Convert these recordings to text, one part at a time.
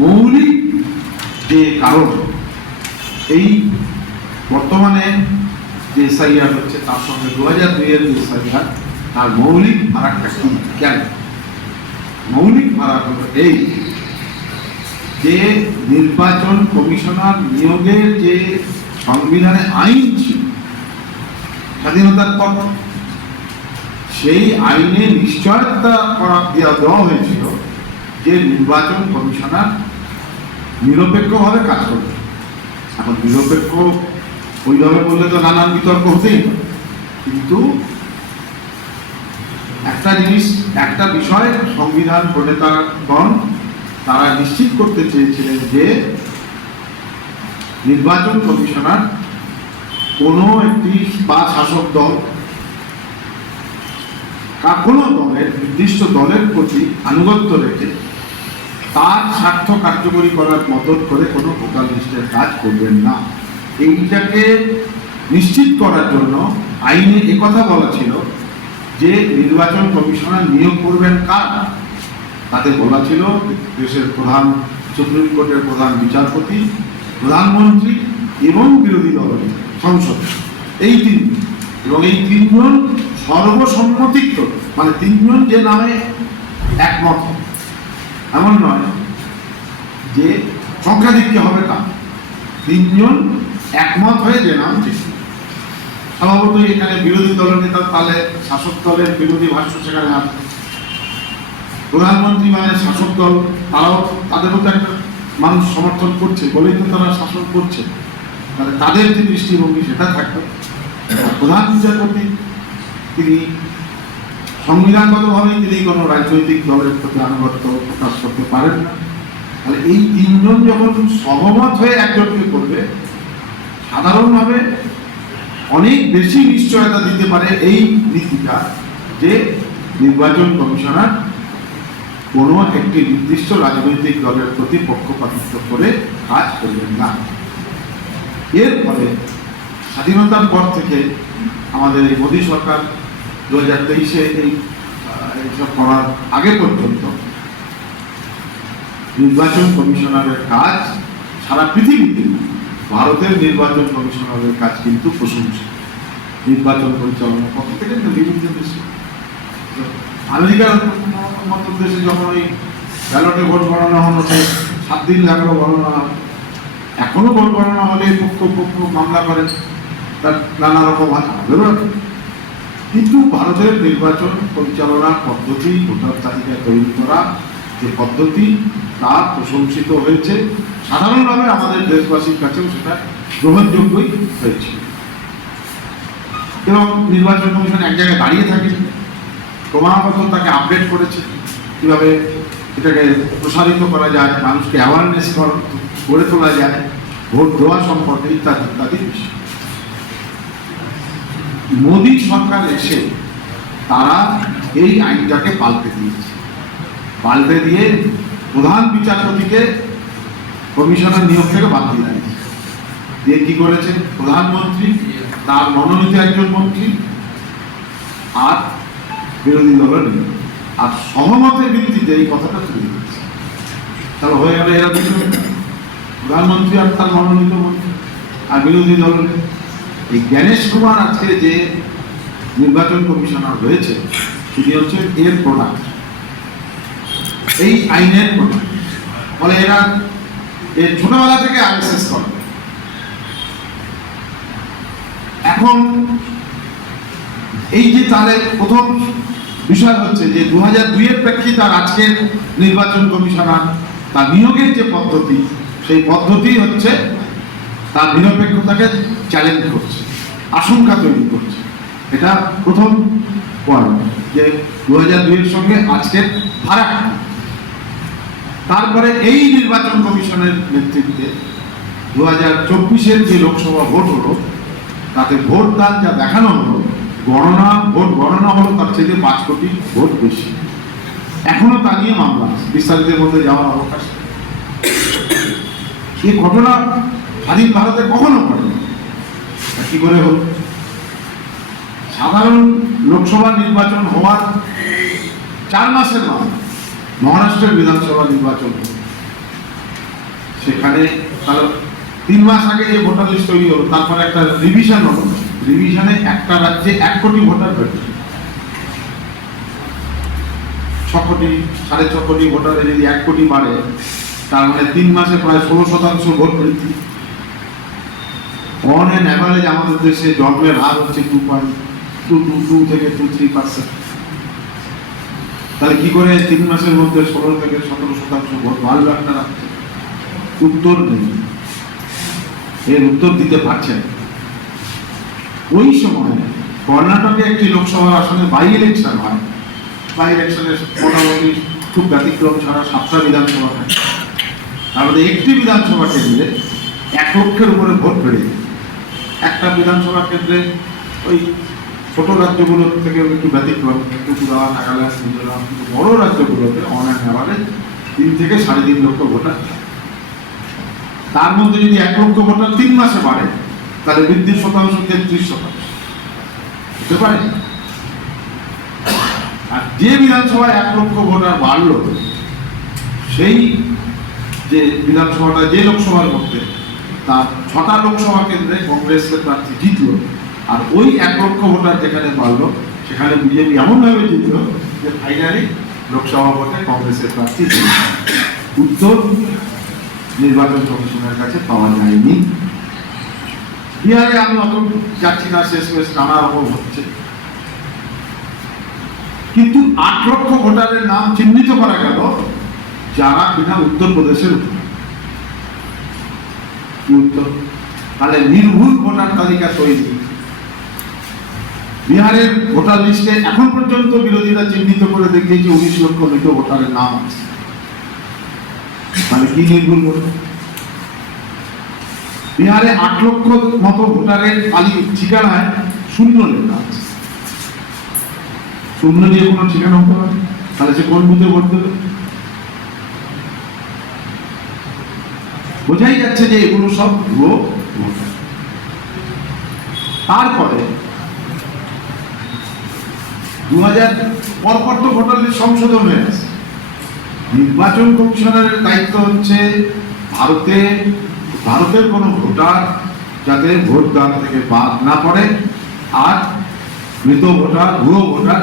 মৌলিক যে কারণ এই বর্তমানে যে এসআইআর হচ্ছে তার সঙ্গে 2002-এর যে এসআইআর তার মৌলিক ফারাকটা কি, কেন? মৌলিক ফারাক হলো এই যে নির্বাচন কমিশনার নিয়োগের যে সংবিধানে আইন ছিল স্বাধীনতার পর, সেই আইনে নিশ্চয়তা দেওয়া হয়েছিল যে নির্বাচন কমিশনার নিরপেক্ষভাবে কাজ করবে। এখন নিরপেক্ষ ওইভাবে বললে তো নানান বিতর্ক হতেই পারে, কিন্তু একটা জিনিস, একটা বিষয় সংবিধান প্রণেতাগণ তারা নিশ্চিত করতে চেয়েছিলেন যে নির্বাচন কমিশনার কোনো একটি বা শাসক দল কোনো দলের নির্দিষ্ট দলের প্রতি আনুগত্য রেখে তার স্বার্থ কার্যকরী করার মদত করে কোনো ভোটার লিস্টের কাজ করবেন না। এইটাকে নিশ্চিত করার জন্য আইনে একথা বলা ছিল যে নির্বাচন কমিশনার নিয়োগ করবেন কার, তাতে বলা ছিল দেশের প্রধান, সুপ্রিম কোর্টের প্রধান বিচারপতি, প্রধানমন্ত্রী এবং বিরোধী দলের সংসদ, এই তিন, এবং এই তিনজন সর্বসম্মতিক্রমে, মানে তিনজন যে নামে একমত, এমন নয় যে সংখ্যাধিক্য হবে তা, তিনজন একমত হয়ে যে নাম ঠিক। স্বভাবতই এখানে বিরোধী দলের নেতা তাহলে শাসক দলের বিরোধী ভাষ্য সেখানে আসবে, প্রধানমন্ত্রী মানে শাসক দল, তারাও তাদেরও তো একটা মানুষ সমর্থন করছে বলেই তো তারা শাসন করছে, তাহলে তাদের যে দৃষ্টিভঙ্গি সেটা থাকবে। প্রধান বিচারপতি তিনি সংবিধানগতভাবেই তিনি কোনো রাজনৈতিক দলের প্রতি আনুগত্য প্রকাশ করতে পারেন না। তাহলে এই তিনজন যখন সহমত হয়ে একজনকে করবে, সাধারণভাবে অনেক বেশি নিশ্চয়তা দিতে পারে এই নীতিটা যে নির্বাচন কমিশনার কোনো একটি নির্দিষ্ট রাজনৈতিক দলের প্রতি পক্ষপাতিত্ব করে কাজ করবেন না। এর ফলে স্বাধীনতার পর থেকে আমাদের এই মোদী সরকার 2023-এ এইসব করার আগে পর্যন্ত নির্বাচন কমিশনারের কাজ সারা পৃথিবীতে, ভারতের নির্বাচন কমিশনারের কাজ কিন্তু প্রশংসিত। নির্বাচন পরিচালনার পক্ষ থেকে বিভিন্ন দেশে, আমেরিকার মতো দেশে যখন ওই ব্যালটে ভোট গণনা হলো 7 দিন লাগলো গণনা, এখনো ভোট গণনা হলে পক্ষ মামলা করে, তার নানা রকম আমাদেরও আছে। কিন্তু ভারতের নির্বাচন পরিচালনার পদ্ধতি, ভোটার তালিকা তৈরি করা যে পদ্ধতি, তা প্রশংসিত হয়েছে। সাধারণভাবে আমাদের দেশবাসীর কাছেও সেটা গ্রহণযোগ্যই হয়েছে। এবং নির্বাচন কমিশন এক জায়গায় দাঁড়িয়ে থাকে, ক্রমাগত তাকে আপডেট করেছে কীভাবে এটাকে প্রসারিত করা যায়, মানুষকে অ্যাওয়ারনেস গড়ে তোলা যায় ভোট দেওয়া সম্পর্কে, ইত্যাদি ইত্যাদি বিষয়। মোদী সরকার এসে তারা এই আইনটাকে পাল্টে দিয়েছে, পাল্টে দিয়ে প্রধান বিচারপতিকে কমিশনার নিয়োগ থেকে বাদ দিয়ে দিয়েছে। দিয়ে কি করেছে, প্রধানমন্ত্রী, তার মনোনীত একজন মন্ত্রী আর বিরোধী দলের নিয়োগ, আর সহমতের ভিত্তিতে এই কথাটা তুলে দিয়েছে। তাহলে হয়ে গেল এরা দুজন, প্রধানমন্ত্রী আর তার মনোনীত মন্ত্রী আর বিরোধী দলের। এই জ্ঞানেশ কুমার আজকে যে নির্বাচন কমিশনার হয়েছে, তিনি হচ্ছে এর প্রোডাক্ট, এই আইনের প্রোডাক্ট। ফলে এরা এর ছোটবেলা থেকে আরএসএস করে। এখন এই যে তাদের প্রথম বিষয় হচ্ছে যে 2002-এর প্রেক্ষিতে আর আজকের নির্বাচন কমিশনার তার নিয়োগের যে পদ্ধতি, সেই পদ্ধতি হচ্ছে তার নিরপেক্ষতাকে চ্যালেঞ্জ করছে, আশঙ্কা তৈরি করছে। এটা প্রথম পয়েন্ট, যে 2002-এর সঙ্গে আজকের ফারাক। তারপরে এই নির্বাচন কমিশনের নেতৃত্বে 2024-এর যে লোকসভা ভোট হলো, তাতে ভোট দান যা দেখানো হলো, ভোট গণনা হলো তার চেয়ে 5 কোটি ভোট বেশি। এখনো তা নিয়ে মামলা, বিস্তারিতের মধ্যে যাওয়ার অবকাশ। এই ঘটনা স্বাধীন ভারতে কখনো ঘটেনি। কি করে হল? সাধারণ লোকসভা নির্বাচন হওয়ার 4 মাসের মাথায় মহারাষ্ট্রের বিধানসভা নির্বাচন, সেখানে তাহলে 3 মাস আগে যে ভোটার লিস্ট তৈরি হলো, তারপরে একটা রিভিশন হলো, রিভিশনে একটা রাজ্যে 1 কোটি ভোটার বেড়েছে। 6 কোটি 6.5 কোটি ভোটারে যদি 1 কোটি বাড়ে, তার মানে 3 মাসে প্রায় 16% ভোট বৃদ্ধি। অন অ্যান অ্যাভারেজ আমাদের দেশে জন্মের হার হচ্ছে 2.2 থেকে 2-3%। তাহলে কি করে 3 মাসের মধ্যে 16 থেকে 17% ভোট বাড়লো একটা রাজ্যে? উত্তর নেই, এর উত্তর দিতে পারছেন। ওই সময় কর্ণাটকে একটি লোকসভা আসনে বাই ইলেকশন হয়। বাই ইলেকশনে মোটামুটি খুব ব্যতিক্রম ছাড়া 7টা বিধানসভা হয়। আমাদের একটি বিধানসভা কেন্দ্রে 1 লক্ষের উপরে ভোট বেড়ে যায়। একটা বিধানসভা কেন্দ্রে ওই ছোট রাজ্যগুলোর থেকে একটু ব্যতিক্রম, ত্রিপুরা, নাগাল্যান্ড, মিজোরাম, কিন্তু বড় রাজ্যগুলোতে অন অ্যান অ্যাভারেজ 3 থেকে 3.5 লক্ষ ভোটার। তার মধ্যে যদি 1 লক্ষ ভোটার 3 মাসে বাড়ে, তাহলে বৃদ্ধির শতাংশ 33% হতে পারে। আর যে বিধানসভায় 1 লক্ষ ভোটার বাড়লো, সেই যে বিধানসভাটা যে লোকসভার মধ্যে, তার 6টা লোকসভা কেন্দ্রে কংগ্রেসের প্রার্থী জিতলো। আর ওই 1 লক্ষ ভোটার যেখানে বাড়লো, সেখানে বিজেপি এমনভাবে জিতলো যে ফাইনালি লোকসভা ভোটে কংগ্রেসের প্রার্থী জিতল। উত্তর নির্বাচন কমিশনের কাছে পাওয়া যায়নি। বিহারে আমি অত যাচ্ছি না, শেষমেশ নানা রকম হচ্ছে, কিন্তু 8 লক্ষ ভোটারের নাম চিহ্নিত করা গেল যারা কিনা উত্তরপ্রদেশের উত্তর। তাহলে নির্ভুল ভোটার তালিকা তৈরি। বিহারের ভোটার লিস্টে এখন পর্যন্ত বিরোধীরা চিহ্নিত করে দেখিয়েছে 19 লক্ষ মৃত ভোটারের নাম আছে। মানে কি নির্ভুল ভোটার? বিহারে 8 লক্ষ মতো ভোটারের ঠিকানায় শূন্য লেখা আছে। শূন্য দিয়ে কোনো ঠিকানা হতে পারে? তাহলে সে কোন বুথে ভোট দেবে? বোঝাই যাচ্ছে যে এগুলো সব ভুয়ো ভোটার। তারপরে 2000 পরপর তো ভোটার লিস্ট সংশোধন হয়ে গেছে। নির্বাচন কমিশনের দায়িত্ব হচ্ছে ভারতের কোনো ভোটার যাতে ভোট দান থেকে বাদ না পড়ে, আর মৃত ভোটার, ভুয়ো ভোটার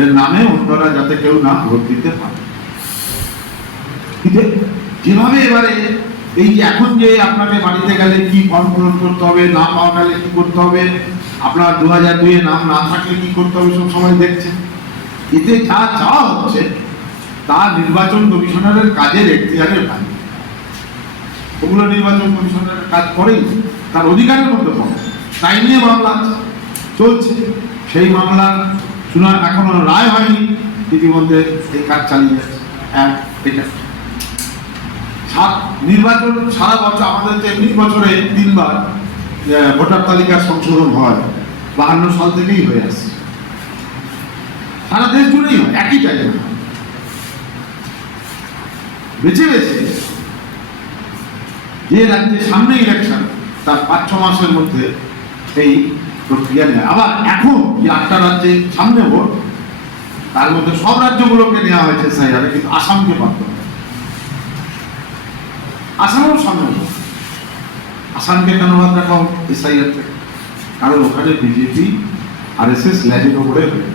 এর নামে অন্যরা যাতে কেউ না ভোট দিতে পারে। যেভাবে এবারে এই এখন যে আপনাকে বাড়িতে গেলে কি ফর্ম পূরণ করতে হবে, না পাওয়া গেলে কি করতে হবে, আপনার 2002 নাম না থাকলে কি করতে হবে, সব সময় দেখছেন। এতে যা চাওয়া হচ্ছে তা নির্বাচন কমিশনারের কাজের এখতিয়ারের বাইরে। ওগুলো নির্বাচন কমিশনের কাজ করেই, তার অধিকারের মধ্যে পড়ে। তাই নিয়ে মামলা চলছে। সেই মামলার শুনানি এখনো রায় হয়নি, ইতিমধ্যে এই কাজ চালিয়ে যাচ্ছে। ঠিক আছে, নির্বাচন সারা বছর আমাদের তো এমনি বছরে 3 বার ভোটার তালিকা সংশোধন হয়, 52 সাল থেকেই হয়ে আসছে। সারা দেশ জুড়েই হয়, একই টাইমে বেছে বেছে যে রাজ্যে সামনে ইলেকশন, তার 5-6 মাসের মধ্যে এই প্রক্রিয়া নেয়। আবার এখন যে 8টা রাজ্যে সামনে ভোট, তার মধ্যে সব রাজ্যগুলোকে নেওয়া হয়েছে সাইডে, কিন্তু আসামকে বাদ দেওয়া। আসামেও সামনে ভোট। আসামকে কেন বাদ রাখা হোক এসআইআর থেকে? কারণ ওখানে বিজেপি RSS ল্যাজের ওপরে হয়ে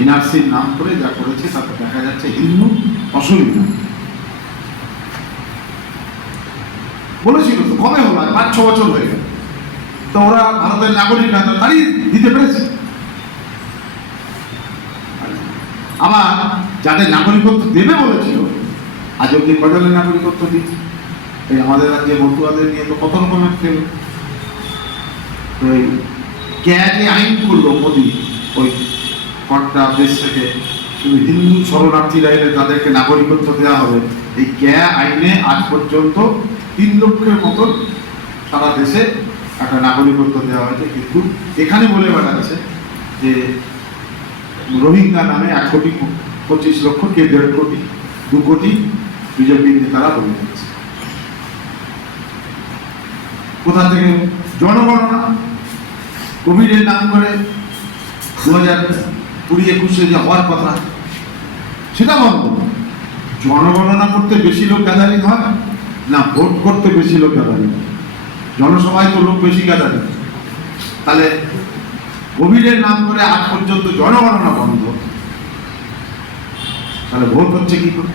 এনআরসির নাম করে যা করেছে তাতে দেখা যাচ্ছে হিন্দু অসুবিধা বলেছিল। তো কবে হলো? 5-6 বছর হয়ে গেল। তো ওরা ভারতের নাগরিক না, তারই দিতে পেরেছে। আবার যাদের নাগরিকত্ব দেবে বলেছিল, আজ অব্দি কজনের নাগরিকত্ব দিচ্ছে। এই আমাদের রাজ্যে বন্ধুয়াদের নিয়ে তো কত রকমের খেল। কে আইন করলো মোদী, ওই কটা দেশ থেকে শুধু হিন্দু শরণার্থীরা এলে তাদেরকে নাগরিকত্ব দেওয়া হবে। এই আইনে আজ পর্যন্ত 3 লক্ষের মতন সারা দেশে একটা নাগরিকত্ব দেওয়া হয়েছে। কিন্তু এখানে বলে বেড়াচ্ছে যে রোহিঙ্গা নামে 1,25 লক্ষ, কে 1.5 কোটি, 2 কোটি বিজেপি নেতারা বলে যাচ্ছে। কোথা থেকে? জনগণনা। কোভিডের নাম করে 2020-21 যে হওয়ার কথা সেটা বন্ধ। জনগণনা করতে বেশি লোক গ্যাদারিং হয়, না ভোট করতে বেশি লোক গাদারি, জনসভায় তো লোক বেশি গাদারি। তাহলে কোভিডের নাম করে আজ পর্যন্ত জনগণনা বন্ধ, তাহলে ভোট হচ্ছে কি করে?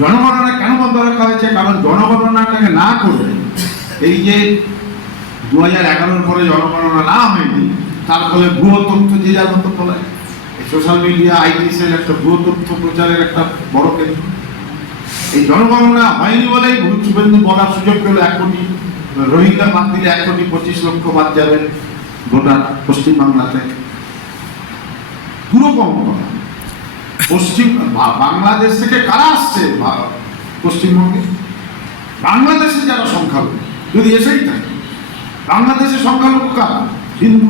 জনগণনা কেন বন্ধ রাখা হয়েছে? কারণ জনগণনাটাকে না করে এই যে 2011 পরে জনগণনা না হয়নি, তার ফলে ভুয়ো তথ্য যে যার মতো বলায়। সোশ্যাল মিডিয়া আইটি সেল একটা ভুয়ো তথ্য প্রচারের একটা বড় কেন্দ্র। এই জনগণনা হয়নি বলেই শুভেন্দু বলার সুযোগ পেল 1 কোটি রোহিঙ্গা বাদ দিলে 1,25,00,000 বাদ যাবে ভোটার পশ্চিমবাংলাতে। পুরো কম কথা। বাংলাদেশ থেকে কারা আসছে পশ্চিমবঙ্গে? বাংলাদেশে যারা সংখ্যালঘু যদি এসেই থাকে, বাংলাদেশের সংখ্যালঘু কারা? হিন্দু।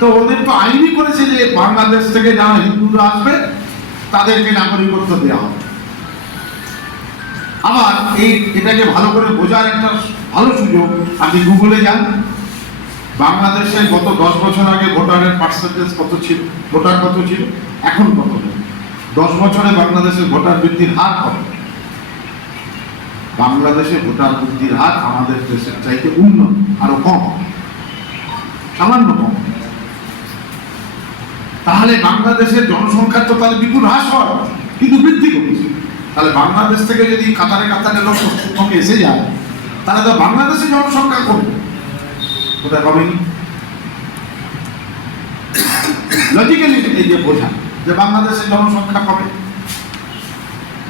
তো ওদের তো আইনই করেছে যে বাংলাদেশ থেকে যারা হিন্দুরা আসবে তাদেরকে নাগরিকত্ব দেওয়া হবে। আবার এটাকে ভালো করে বোঝার একটা ভালো সুযোগ, আপনি গুগলে যান, বাংলাদেশে গত 10 বছর আগে ভোটারের পার্সেন্টেজ কত ছিল, ভোটার কত ছিল, এখন কত? 10 বছরে বাংলাদেশের ভোটার বৃদ্ধির হার কত? বাংলাদেশে ভোটার বৃদ্ধির হার আমাদের দেশের চাইতে উন্নত, আরো কম, সামান্য কম। তাহলে বাংলাদেশের জনসংখ্যার তো তাহলে বিপুল হ্রাস হয়, কিন্তু বৃদ্ধি কমেছে। তাহলে বাংলাদেশ থেকে যদি কাতারে কাতারে লোক পশ্চিমবঙ্গে এসে যায়, তাহলে তো বাংলাদেশের জনসংখ্যা কমবে, কোথায় কমেনি? লজিক্যালি এই যে বোঝা যে বাংলাদেশের জনসংখ্যা কমে।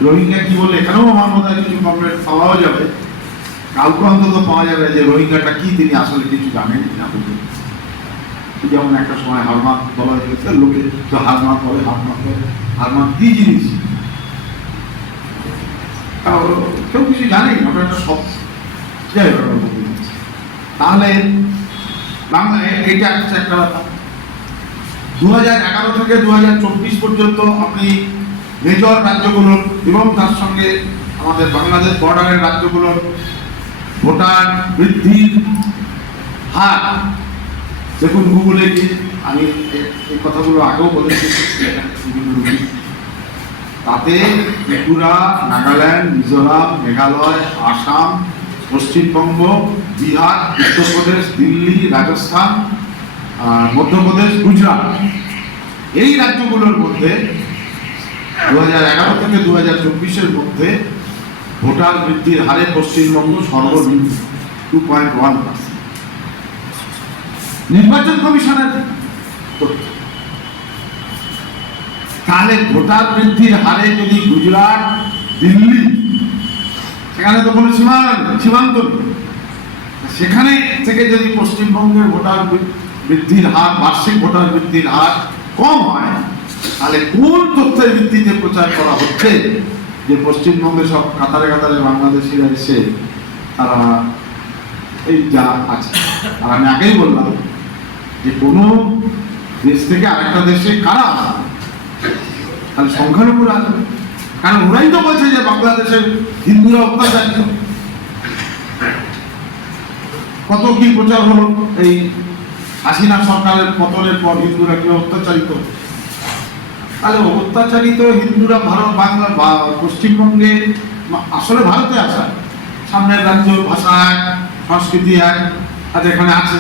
রোহিঙ্গা কি বলে এখানেও আমার মনে হয় কিছু কমপ্লেন্ট পাওয়া যাবে, কাউকে অন্তত পাওয়া যাবে যে রোহিঙ্গাটা কি তিনি আসলে কিছু জানেন না। যেমন একটা সময় হারমাত বলা হয়েছে, লোকে তো হারমাত বলে, হারমাত কি জিনিস কেউ কিছু জানেই, ওটা একটা সব। তাহলে বাংলা এইটা একটা ব্যাপার। 2011 থেকে 2024 পর্যন্ত আপনি মেজর রাজ্যগুলোর এবং তার সঙ্গে আমাদের বাংলাদেশ বর্ডারের রাজ্যগুলোর ভোটার বৃদ্ধির হার দেখুন গুগলে গিয়ে। আমি এই কথাগুলো আগেও বলেছি, তাতে ত্রিপুরা, নাগাল্যান্ড, মিজোরাম, মেঘালয়, আসাম, পশ্চিমবঙ্গ, বিহার, উত্তরপ্রদেশ, দিল্লি, রাজস্থান, মধ্যপ্রদেশ, গুজরাট, এই রাজ্যগুলোর মধ্যে 2011 থেকে 2024 মধ্যে ভোটার বৃদ্ধির হারে পশ্চিমবঙ্গ সর্বনিম্ন 2.1%। নির্বাচন কমিশনের তথ্য। তাহলে ভোটার বৃদ্ধির হারে যদি গুজরাট, দিল্লি, সেখানে তো কোনো সীমান্ত নেই, সেখানে থেকে যদি পশ্চিমবঙ্গের ভোটার বৃদ্ধির হার, বার্ষিক ভোটার বৃদ্ধির হার কম হয়, তাহলে কোন তথ্যের ভিত্তিতে প্রচার করা হচ্ছে যে পশ্চিমবঙ্গে সব কাতারে কাতারে বাংলাদেশিরা এসে তারা এই যা আছে? আর আমি আগেই বললাম যে কোনো দেশ থেকে আরেকটা দেশে কারা আসবে, তাহলে সংখ্যালঘুরা আসবে, কারণ ওরাই তো বলছে যে বাংলাদেশের হিন্দুরা অত্যাচারিত। কত কি প্রচার হলো এই হাসিনা সরকারের পতনের পর, হিন্দুরা কি অত্যাচারিত? তাহলে অত্যাচারিত হিন্দুরা ভারত, বাংলা বা পশ্চিমবঙ্গে আসলে ভারতে আসা, সামনের রাজ্য, ভাষা এক, সংস্কৃতি এক, আর এখানে আছে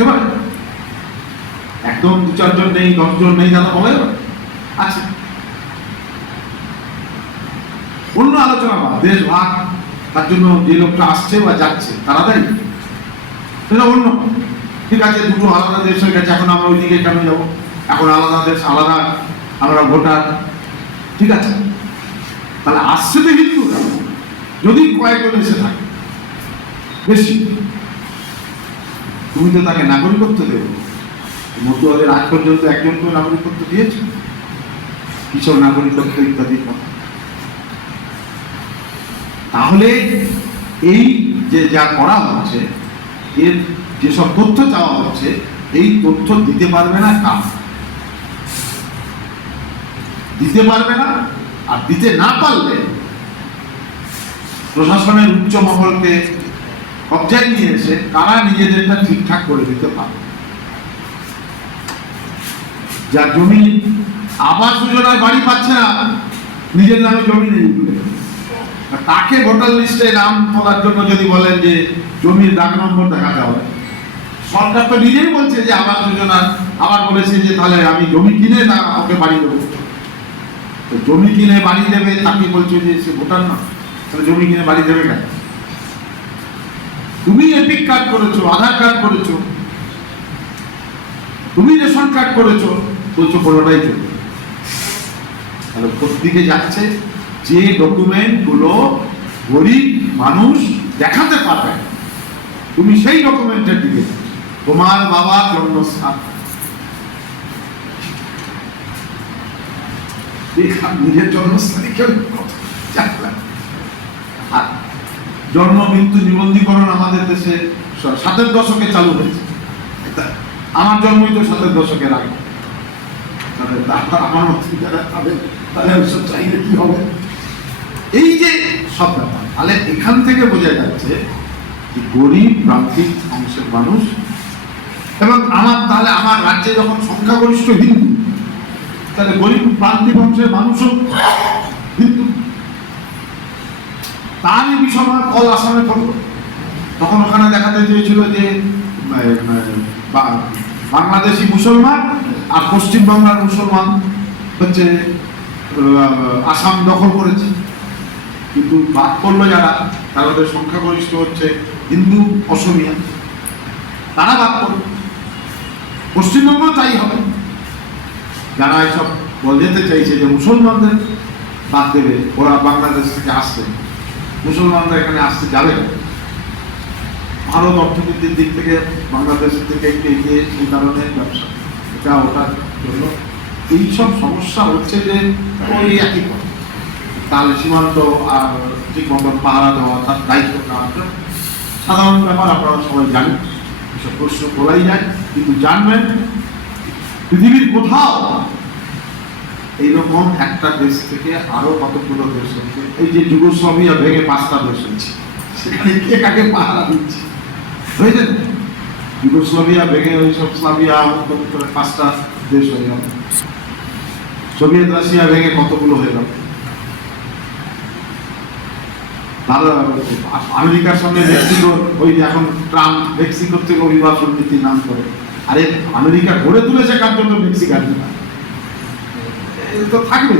এবার একদম 2-4 জন নেই, 10 জন নেই, দাদা বলে আছে। অন্য আলোচনা বা দেশ ভাগ, তার জন্য যে লোকটা আসছে বা যাচ্ছে তারা দেয়, সেটা অন্য। ঠিক আছে, দুটো আলাদা দেশ হয়ে গেছে, এখন আমরা ওইদিকে কেন যাবো? এখন আলাদা দেশ, আলাদা আমরা ভোটার, ঠিক আছে। তাহলে আসছে তো হিন্দুরা, যদি কয়েকজন এসে থাকে বেশি, তুমি তো তাকে নাগরিকত্ব দেবে। মতুয়াদের আজ পর্যন্ত একজনকেও নাগরিকত্ব দিয়েছে, কিশোর নাগরিকত্ব ইত্যাদি। তাহলে এই যে যা করা হচ্ছে, এর যেসব তথ্য চাওয়া হচ্ছে, এই তথ্য দিতে পারবে না কাজ, দিতে পারবে না। আর দিতে না পারলে প্রশাসনের উচ্চ মহলকে কবজায় নিয়ে এসে কারা নিজেদেরটা ঠিকঠাক করে দিতে পারবে। যার জমি আবাস যোজনায় বাড়ি পাচ্ছে না, নিজের নামে জমি নেই বলে। আর তাকে ভোটার লিস্টে নাম তোলার জন্য যদি বলেন যে জমির দাগ নম্বর দেখাতে হবে, সরকার তো নিজেই বলছে যে আবাস যোজনা, আবার বলেছে যে তাহলে আমি জমি কিনে না ওকে বাড়ি দেবো। তো জমি কিনে বাড়ি দেবে তাকে বলছে যে সে ভোটার না, তাহলে জমি কিনে বাড়ি দেবে কেন? তুমি এপিক কার্ড করেছো, আধার কার্ড করেছো, তুমি রেশন কার্ড করেছো, বলছো কোনোটাই চলবে। তাহলে প্রতিদিকে যাচ্ছে যে ডকুমেন্ট গুলো গরিব মানুষ দেখাতে পারবে, তুমি সেই ডকুমেন্টের দিকে তোমার বাবার জন্মস্থান, নিজের জন্মস্থানে কেউ আর জন্ম মৃত্যু নিবন্ধীকরণ আমাদের দেশে ৭০ দশকে চালু হয়েছে। আমার জন্মই তো ৭০ দশকের আগে। আমার মতো যারা তাহলে ওইসব চাইলে কি হবে? এই যে সব ব্যাপার, তাহলে এখান থেকে বোঝা যাচ্ছে যে গরিব প্রান্তিক অংশের মানুষ, এবং তাহলে আমার রাজ্যে যখন সংখ্যাগরিষ্ঠ হিন্দু, তাহলে গরিব প্রান্তিক অংশের মানুষও হিন্দু। তারই বিষয় কল আসামে করলো, তখন ওখানে দেখাতে চেয়েছিল যে বাংলাদেশি মুসলমান আর পশ্চিমবাংলার মুসলমান হচ্ছে আসাম দখল করেছে, কিন্তু বাদ করলো যারা, তাদের সংখ্যাগরিষ্ঠ হচ্ছে হিন্দু অসমিয়া, তারা বাদ করলো। পশ্চিমবঙ্গ তাই হবে, যারা এসব বলতে চাইছে যে মুসলমানদের বাদ দেবে, ওরা বাংলাদেশ থেকে আসছে, মুসলমানরা এখানে আসতে যাবে না। ভারত অর্থনীতির দিক থেকে বাংলাদেশের থেকে একটু এগিয়ে, সেই কারণে ব্যবসা এটা ওটার জন্য এইসব সমস্যা হচ্ছে যে ওই একই কথা। তাহলে সীমান্ত আর ঠিক মতন পাহারা দেওয়া, তার দায়িত্ব নেওয়া সাধারণ ব্যাপার, আপনারা সবাই জানেন, এসব প্রশ্ন বলাই যায়। কিন্তু জানবেন পৃথিবীর কোথাও এইরকম একটা দেশ থেকে আরো কতগুলো দেশ হচ্ছে। এই যে যুগোস্লাভিয়া ভেঙে 5টা দেশ হচ্ছে, সেখানে কে কাকে পাহারা দিচ্ছে? বুঝলেন, যুগোস্লাভিয়া ভেঙে ওই সব স্লাভিয়া 5টা দেশ হয়ে গেল, সোভিয়েত রাশিয়া ভেঙে কতগুলো হয়ে গেল, আমেরিকার সঙ্গে মেক্সিকো, ওই যে এখন ট্রাম্প মেক্সিকোর থেকে অভিবাসন নীতির নাম করে। আরে আমেরিকা গড়ে তুলেছে কার জন্য? মেক্সিকার জন্য তো থাকবে।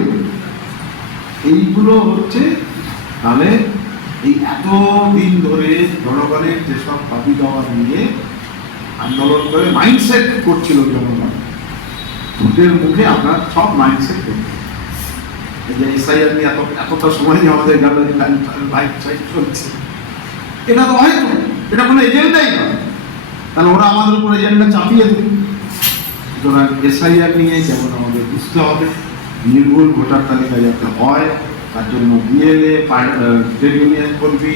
এইগুলো হচ্ছে, তাহলে এই এতদিন ধরে জনগণের যেসব দাবি দেওয়া নিয়ে আন্দোলন করে মাইন্ডসেট করছিল জনগণ, ভোটের মুখে আমরা সব মাইন্ডসেট করতে, এই যে এসআইআর নিয়ে এতটা সময় আমাদের চলছে, এটা তো হয় না, এটা কোনো এজেন্ডাই নয়। তাহলে ওরা আমাদের উপর এজেন্ডা চাপিয়ে দেবে। সুতরাং এসআইআর নিয়ে যেমন আমাদের বুঝতে হবে, নির্ভুল ভোটার তালিকা যাতে হয়, তার জন্য বিএলএ, ট্রেড ইউনিয়ন কর্মী,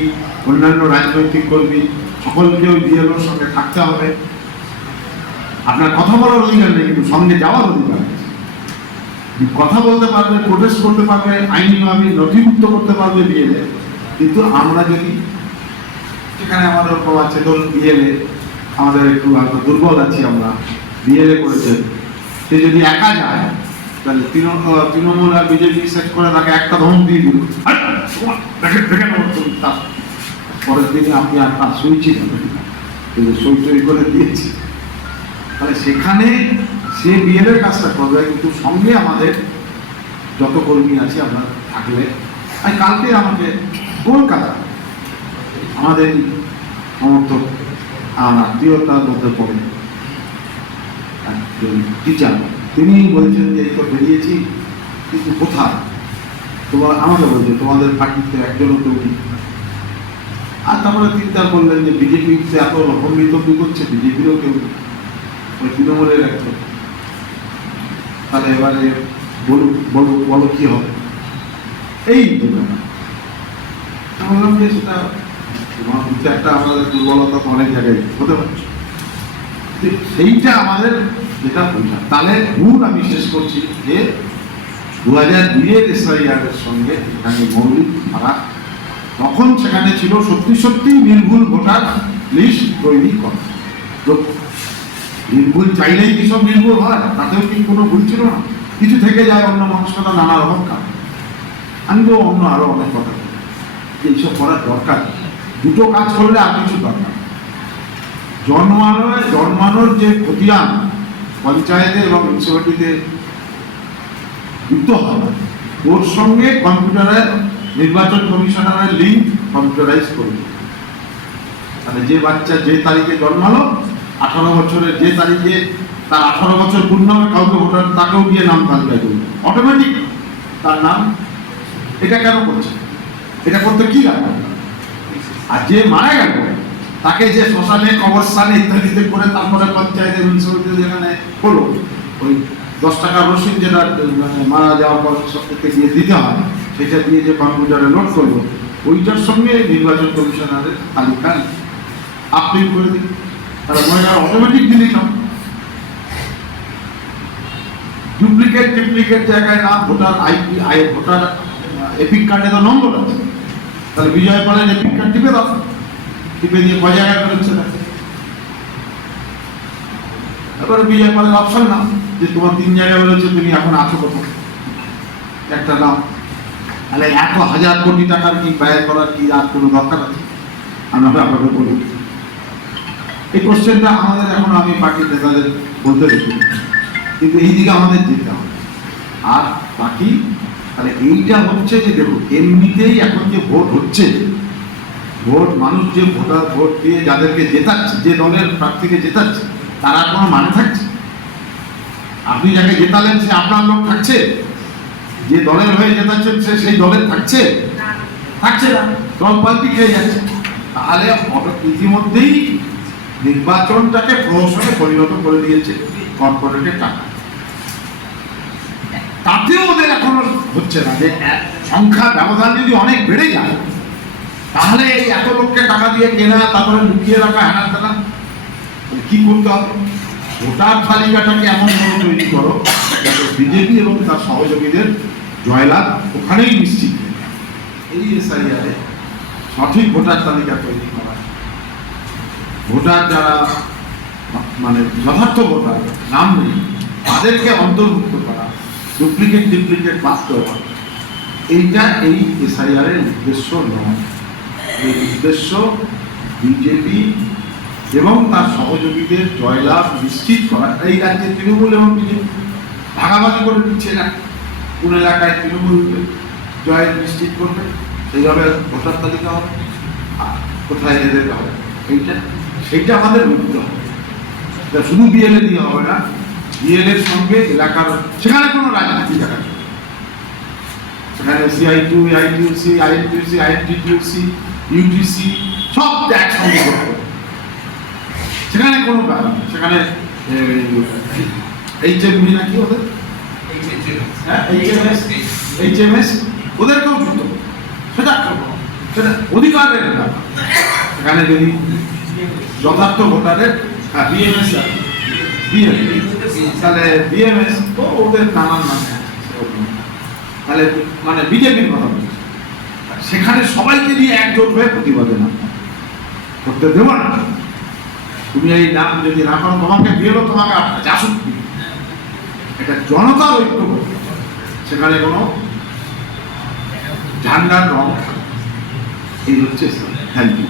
অন্যান্য রাজনৈতিক কর্মী সকলকেও বিএলওর সঙ্গে থাকতে হবে। আপনার কথা বলার অধিকার নেই, কিন্তু সঙ্গে যাওয়ার অধিকার আছে। কথা বলতে পারবে, প্রোটেস্ট করতে পারবে, আইনিভাবে নথিভুক্ত করতে পারবে বিএলএ। কিন্তু আমরা যদি সেখানে আমাদের ওরকম আছে, ধরুন বিএলএ আমাদের একটু হয়তো দুর্বল আছি, আমরা বিএলএ করেছেন, সে যদি একা যায়, তাহলে তৃণমূল আর বিজেপি সেট করে তাকে একটা ধমক দিয়ে দিল, পরের দিনে আপনি আর তার সই ছিল, কিন্তু সই করে দিয়েছি। তাহলে সেখানে সে বিএলএর কাজটা করবে, কিন্তু সঙ্গে আমাদের যত কর্মী আছে আমরা থাকলে। আর কালকে আমাকে কলকাতা আমাদের সমর্থক আর আত্মীয়তার মধ্যে পড়ে একজন টিচার, তিনি বলছেন যে এই তো বেরিয়েছি, কিন্তু কোথায়? তোমার আমাকে বলছে তোমাদের পার্টিতে একজনও কেউ নেই। আর তারপরে চিন্তা করলেন যে বিজেপিতে এত রকম বিতর্ক করছে, বিজেপিরও কেউ নেই, ওই তৃণমূলের একজন। তাহলে এবারে বলো কি হবে? এই বললাম যে সেটা তোমার মধ্যে একটা আমাদের দুর্বলতা অনেক জায়গায় হতে পারছে, সেইটা আমাদের যেটা বোঝা। তাহলে ভুল আমি শেষ করছি যে 2002-এর এসআইআরের সঙ্গে এখানে মৌলিক ফারাক, তখন সেখানে ছিল সত্যি নির্ভুল ভোটার লিস্ট তৈরি করা। নির্ভুল চাইলেই কি সব নির্ভুল হয়? তাতেও কি কোনো ভুল ছিল না? কিছু থেকে যায় অন্য মানুষরা নানা রকম কারণ। আমি তো অন্য আরো অনেক কথা বলি। এইসব করার দরকার নেই। দুটো কাজ করলে আর কিছু দরকার নেই। জন্মানোর যে খতিয়ান পঞ্চায়েতে এবং মিউনিসিপ্যালিটিতে যুক্ত হবে, ওর সঙ্গে কম্পিউটারের নির্বাচন কমিশনারের লিঙ্ক কম্পিউটারাইজ করবে। মানে যে বাচ্চা যে তারিখে জন্মালো, 18 বছরের যে তারিখে তার 18 বছর পূর্ণ হবে, কাউকে ভোটার তাকেও গিয়ে নাম তালিকায় করবে অটোমেটিক তার নাম। এটা কেন করছে? এটা করতে কি লাগে? আর যে মারা গেল তাকে যে শ্মশানে, কবরস্থানে ইত্যাদিতে করে তারপরে পঞ্চায়েতে মিউনিসিপ্যালিটি যেখানে হলো, ওই 10 টাকা রসিদ যেটা মানে মারা যাওয়ার পর সবথেকে দিয়ে দিতে হয়, সেটা দিয়ে যে কম্পিউটারে লোড করবো, ওইটার সঙ্গে নির্বাচন কমিশনারের তালিকা আপলোড করে দিই, তাহলে মহিলারা অটোমেটিক দিলেই নাম। ডুপ্লিকেট জায়গায় না, ভোটার ভোটার এপিক কার্ডে তো নম্বর আছে, তাহলে বিজয় পালের এপিক কার্ড টিপে দাও, টিপে দিয়ে কয় জায়গায় বেরোচ্ছে না। তারপরে বিজয় পালের অপশন নাও যে তোমার 3 জায়গায় বেরোচ্ছে, তুমি এখন আছো কোথাও, একটা নাম। তাহলে 1,000 কোটি টাকার কি ব্যয় করার কি আর কোনো দরকার আছে? আমরা আপনাকে বলি এই কোশ্চেনটা আমাদের এখন আমি পার্টির নেতাদের বলতে দেখি, কিন্তু এই দিকে আমাদের যেতে হবে। আর বাকি তাহলে এইটা হচ্ছে যে দেখো, এমনিতেই এখন যে ভোট হচ্ছে, ভোট মানুষ যে ভোট দিয়ে যাদেরকে জেতাচ্ছে, যে দলের প্রার্থীকে জেতাচ্ছে, তার আর কোনো মানে থাকছে? আপনি যাকে জেতালেন সে আপনার লোক থাকছে? যে দলের হয়ে জেতাচ্ছেন সে সেই দলের থাকছে না, দল পাল্টি খেয়ে যাচ্ছে। তাহলে ইতিমধ্যেই নির্বাচনটাকে প্রহসনে পরিণত করে দিয়েছে কর্পোরেটের টাকা। তাতেও ওদের এখনো হচ্ছে না যে সংখ্যা ব্যবধান যদি অনেক বেড়ে যায়, তাহলে এই এত লোককে টাকা দিয়ে কেনা, তারপরে লুকিয়ে রাখা, হ্যানা তেনা, কি করতে হবে? ভোটার তালিকাটাকে এমন ভাবে তৈরি করো যাতে বিজেপি এবং তার সহযোগীদের জয়লাভ ওখানেই নিশ্চিত। এই এসআইআরে সঠিক ভোটার তালিকা তৈরি করা, ভোটার যারা মানে যথার্থ ভোটার নাম নেই তাদেরকে অন্তর্ভুক্ত করা, ডুপ্লিকেট বাদ দেওয়া, এইটা এই এসআইআরের উদ্দেশ্য নয়। এই উদ্দেশ্য বিজেপি এবং তার সহযোগীদের জয়লাভ নিশ্চিত করা। এই রাজ্যে তৃণমূল এবং বিজেপি ভাগাভাগি করে দিচ্ছে না, কোন এলাকায় তৃণমূল জয় নিশ্চিত করবে, সেইভাবে ভোটার তালিকা হবে, আর কোথায় এদের হবে, সেইটা আমাদের বুঝতে হবে। শুধু বিএলএ দিয়ে হবে না, বিএলএর সঙ্গে এলাকার সেখানে কোনো রাজনীতি দেখা যাবে, সেখানে CI2, AITUC, INTUC, INTTUC, UTC সব একসঙ্গে করতে হবে। সেখানে কোনো ব্যাপার নেই, সেখানে HMV নাকি ওদের, HMS ওদেরকেও যুক্ত, সেটা অধিকারের ব্যাপার। সেখানে যদি যথার্থ ভোটারের BMS, তাহলে BMS তো ওদের নানান নামে আছে, তাহলে মানে বিজেপির কথা বলছে, সেখানে সবাইকে নিয়ে একজোট হয়ে প্রতিবাদে নাম করতে দেব না। তুমি এই নাম যদি না করো, তোমাকে বিয়েলো, তোমাকে জাসুক, এটা জনতার ঐক্য করতে, সেখানে কোনো ঝান্ডার রং। এই হচ্ছে থ্যাংক ইউ।